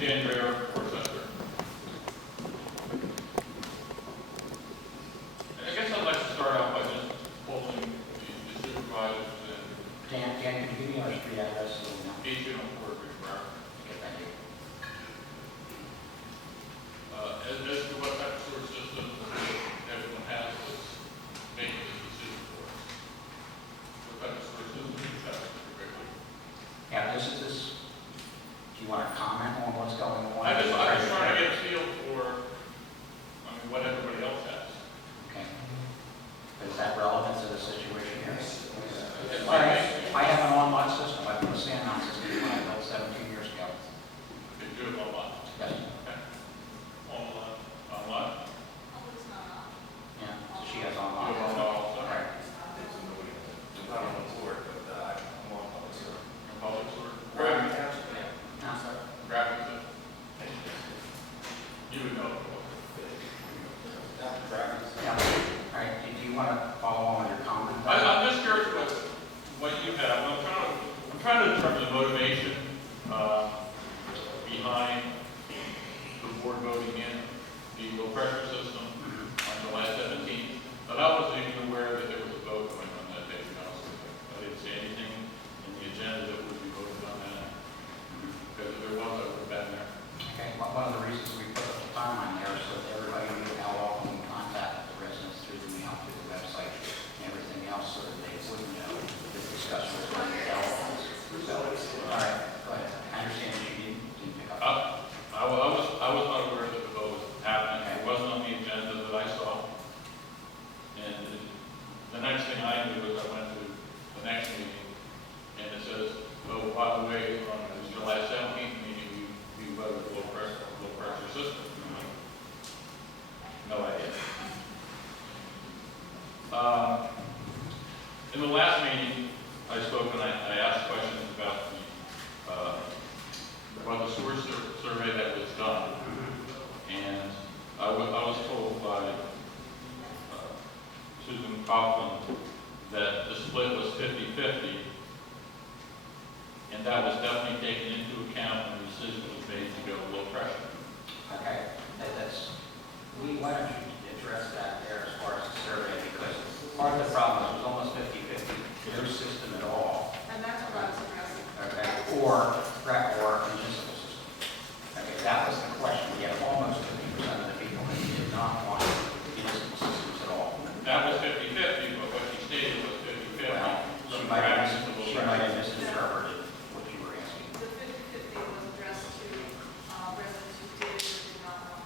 Dan Dreher, Worcester. I guess I'd like to start out by just polling the supervisors and Dan, can you give me our street address so we know? 1804 Greenbrier. Okay, thank you. As to what type of sewer system everyone has that's making this decision for us. What type of sewer system do you have particularly? Yeah, do you want to comment on what's going on? I'm just trying to get a feel for, what everybody else has. Okay. Is that relevant to the situation here? It All might right. be. I have an online system. I put a sand-on system when I built 17 years ago. You can do it online. Yes. Okay. Online? Yeah, so she has Do online. it online also. All right. Not on the board, but I'm on public sewer. Public sewer. Right. Now, Graphics. You would know. yeah. All right. Do you want to follow on with your comment? I'm just curious what you have. I'm trying to determine the motivation behind the board voting in the low pressure system on July 17th. But I wasn't even aware that there was a vote going on that day. I didn't see anything in the agenda that would be voted on that. Because if there was, I would have been there. Okay. Well, one of the reasons we put the timeline there is so that everybody knew how often we contact the residents through the mail, through the website, and everything else, so that they would know the discussion was going to be held. So, all right. Go ahead. I understand that you didn't pick up. I was not aware that the vote was happening. It wasn't on the agenda that I saw. And the next thing I knew was I went to the next meeting, and it says, oh, by the way, on the July 17th meeting, we voted low pressure system. No idea. In the last meeting, I spoke and I asked questions about the sewer survey that was done. And I was told by Susan Coughlin that the split was 50-50, and that was definitely taken into account when the decision was made to go low pressure. Okay. Why don't you address that there as far as the survey, because part of the problem is it was almost 50-50, no system at all. And that's what I was addressing. Okay. Or municipal system. Okay, that was the question. We had almost 50% of the people that did not want municipal systems at all. That was 50-50, but what she stated was 50-50. Well, she might have misinterpreted what you were asking. The 50-50 was addressed to residents who did or did not want.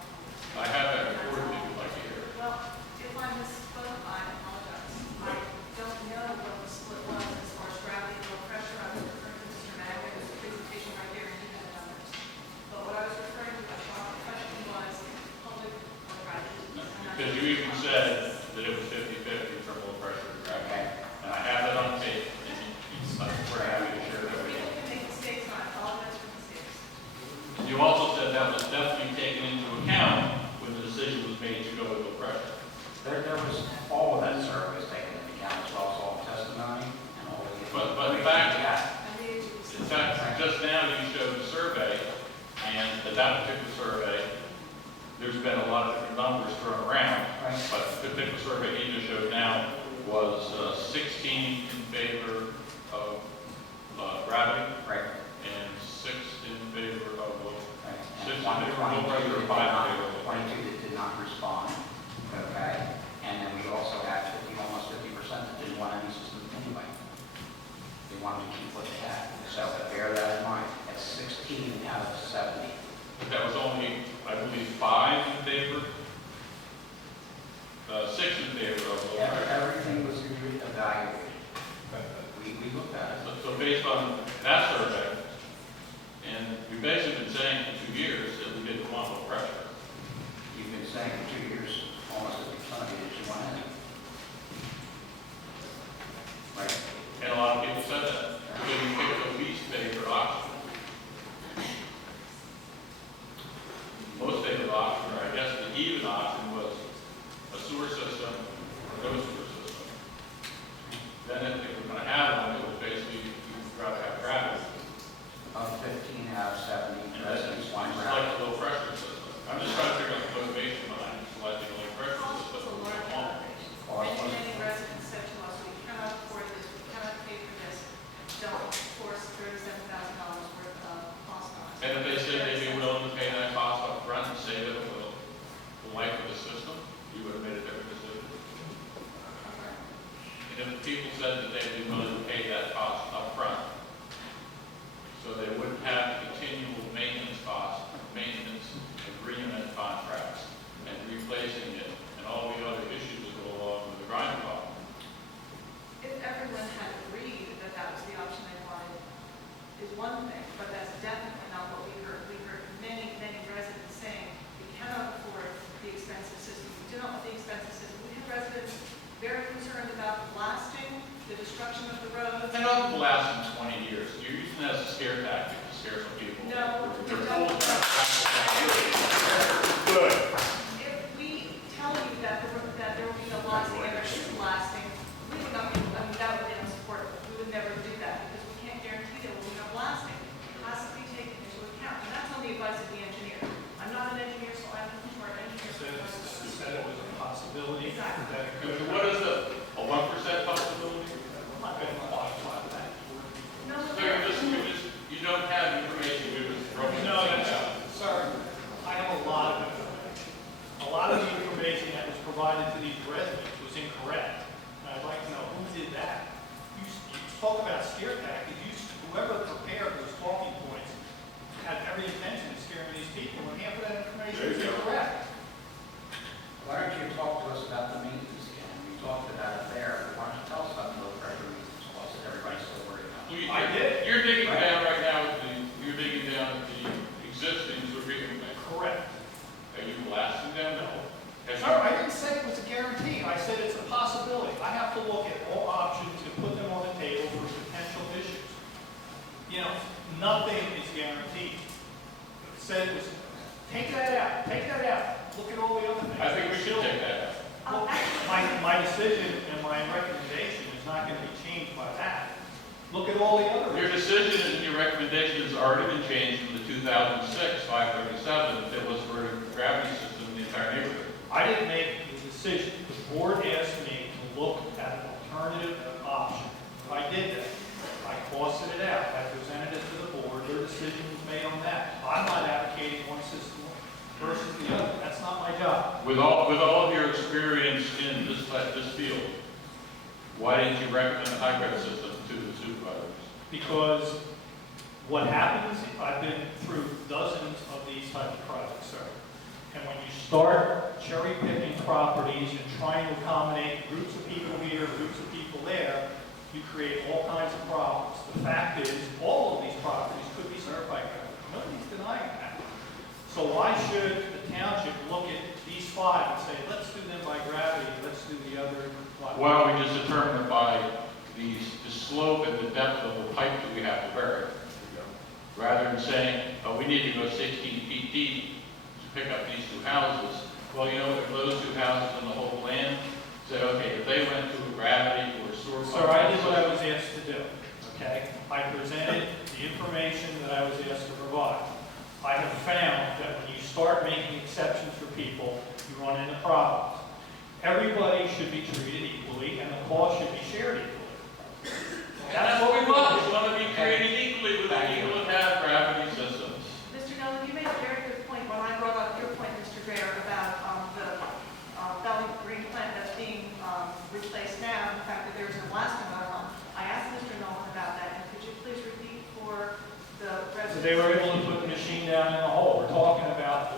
I have that recorded if you'd like to hear it. Well, if I misspoke, I apologize. I don't know what the split was as far as gravity and low pressure. I was referring to Mr. Magner's presentation right here, and he had numbers. But what I was referring to, I thought the question was public or private. Because you even said that it was 50-50 for low pressure and gravity. Okay. And I have that on tape, and we're happy to share that with you. People can make mistakes, and I apologize for mistakes. You also said that was definitely taken into account when the decision was made to go with low pressure. There was all of that survey was taken into account, as well as all the testimony and all the. But in fact, And the agency. in fact, just now you showed the survey, and that particular survey, there's been a lot of different numbers thrown around. Right. But the particular survey you just showed now was 16 in favor of gravity Right. and 6 in favor of low. Right. Six And one- in favor of 22 low pressure, that did 5 in not- favor of low pressure. 22 that did not respond. Okay. And then we also had almost 50% that didn't want any system anyway. They wanted to keep what they had. So bear that in mind. That's 16 out of 70. But that was only, I believe, 5 in favor, 6 in favor of low pressure. Everything was evaluated. We looked at it. So based on that survey, the people said that they'd be willing to pay that cost up front. So they wouldn't have continual maintenance costs, maintenance agreement contracts, and replacing it, and all the other issues that go along with the grind problem. If everyone had agreed that that was the option they wanted, is one thing, but that's definitely not what we heard. We heard many, many residents saying, we cannot afford the expensive system. We do not want the expensive system. We had residents very concerned about the blasting, the destruction of the roads. I know it lasts in 20 years. You're using that as a scare tactic to scare some people. No, They're we full don't. of Good. If we tell you that there will be no blasting and there is blasting, we would not be, I mean, that would be unsupportable. We would never do that because we can't guarantee there will be no blasting. It has to be taken into account, and that's on the advice of the engineer. I'm not an engineer, so I'm looking for an engineer. You said it was a possibility. Exactly. That it could. What is a 1% possibility? I'm not going to qualify that. No, So you don't have information, you're just throwing it No, out. sir, I have a lot of information. A lot of the information that was provided to these residents was incorrect. And I'd like to know who did that. You spoke about scare tactics. Whoever prepared those talking points had every intention of scaring these people, and half of that information is incorrect. Why don't you talk to us about the maintenance again? We talked about it there, but why don't you tell us about the low pressure maintenance costs that everybody's still worried about? I did. You're digging down right now, you're digging down at the existing sewer treatment plant. Correct. Are you blasting them? No. Have Sir, I didn't say it was a guarantee. I said it's a possibility. I have to look at all options and put them on the table for potential issues. You know, nothing is guaranteed. It said it was, take that out, take that out. Look at all the other things. I think we should take that out. Well, my decision and my recommendation is not going to be changed by that. Look at all the other. Your decision and your recommendation has already been changed from the 2006 537 that was for a gravity system in the entire neighborhood. I didn't make the decision. The board asked me to look at an alternative option. I did that. I costed it out. I presented it to the board. Their decision was made on that. I'm not advocating one system versus the other. That's not my job. With all of your experience in this field, why didn't you recommend a hybrid system to the supervisors? Because what happens, I've been through dozens of these type of projects, sir. And when you start cherry picking properties and trying to accommodate groups of people here, groups of people there, you create all kinds of problems. The fact is, all of these properties could be served by gravity. Nobody's denying that. So why should the township look at these five and say, let's do them by gravity, let's do the other? Well, we just determined by the slope and the depth of the pipe that we have to bury. Rather than saying, oh, we need to go 16 feet deep to pick up these two houses. Well, you know, if those two houses in the whole land, say, okay, if they went to a gravity or a sewer pipe. Sir, I did what I was asked to do, okay? I presented the information that I was asked to provide. I have found that when you start making exceptions for people, you run into problems. Everybody should be treated equally, and the cost should be shared equally. That's what we want. We want to be treated equally with the people that have gravity systems. Mr. Nolan, you made a very good point when I brought up your point, Mr. Dreher, about the Valley Green plant that's being replaced now, and the fact that there's no blasting going on. I asked Mr. Nolan about that, and could you please repeat for the residents? So they were able to put the machine down in a hole. We're talking about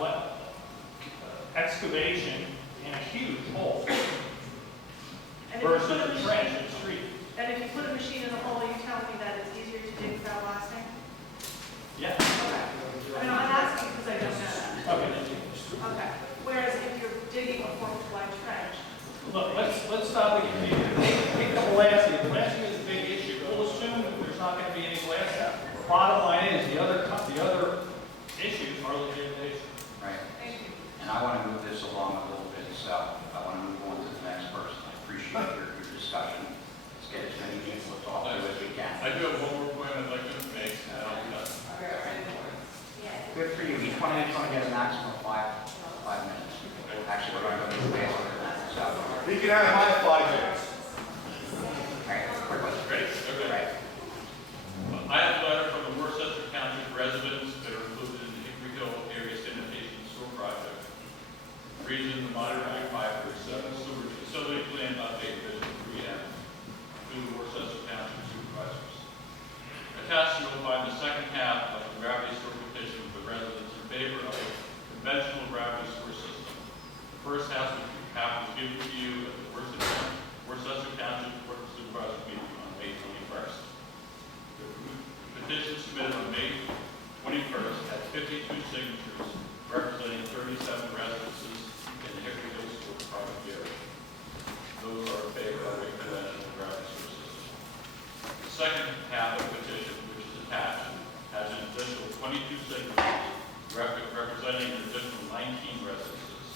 excavation in a huge hole And if you versus put a trench in the street. And if you put a machine in the hole, are you telling me that it's easier to dig without blasting? Yeah. Okay. I mean, I'm asking because I don't know that. Okay. Okay. Whereas if you're digging a 4-foot wide trench, Look, let's stop the confusion. Take the blasting. Blasting is a big issue. We'll assume that there's not going to be any blast out. Bottom line is, the other issues are legitimate issues. Right? thank you. And I want to move this along a little bit, so I want to move on to the next person. I appreciate your discussion. Let's get as many people to talk to as we can. I do have one more point I'd like to make, and I'll be done. Good for you. Each one of you is going to get a maximum of five minutes. Actually, we're going to go to the so, You can have my 5 minutes. right, quickly. Great, okay. Right. I have a letter from the Worcester Township residents that are included in the Hickory Hill Area Sanitation Sewer Project. Reason the monitoring pipe for 7 sewer facility plan update vision 3M. find the second half of the gravity sewer petition for residents in favor of a conventional gravity sewer system. The first half was given to you at the Worcester Township Board of Supervisors meeting on May 21st. The petition submitted on May 21st had 52 signatures representing 37 residences in the Hickory Hills School project area. Those are in favor of a conventional gravity sewer system. The second half of the petition, which is attached, has an additional 22 signatures representing an additional 19 residences.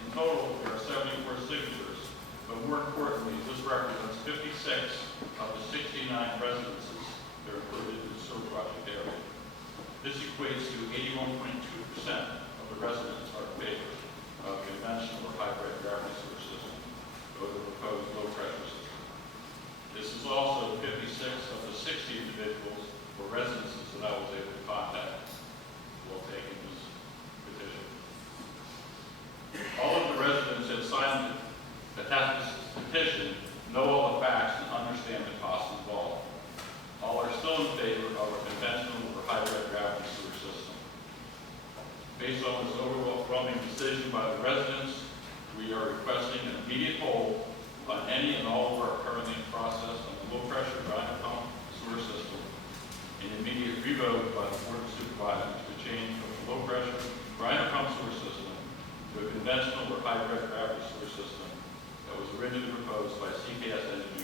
In total, there are 74 signatures, but more importantly, this represents 56 of the 69 residences that are included in the sewer project area. This equates to 81.2% of the residents are in favor of conventional or hybrid gravity sewer system or the proposed low pressure system. This is also 56 of the 60 individuals or residences that I was able to contact while taking this petition. All of the residents that signed attached this petition know all the facts and understand the costs involved. All are still in favor of a conventional or hybrid gravity sewer system. Based on this overwhelming decision by the residents, we are requesting an immediate hold on any and all of our currently in process on the low pressure grinder pump sewer system, and immediate revote by the Board of Supervisors to change from the low pressure grinder pump sewer system to a conventional or hybrid gravity sewer system that was originally proposed by CKS Engineer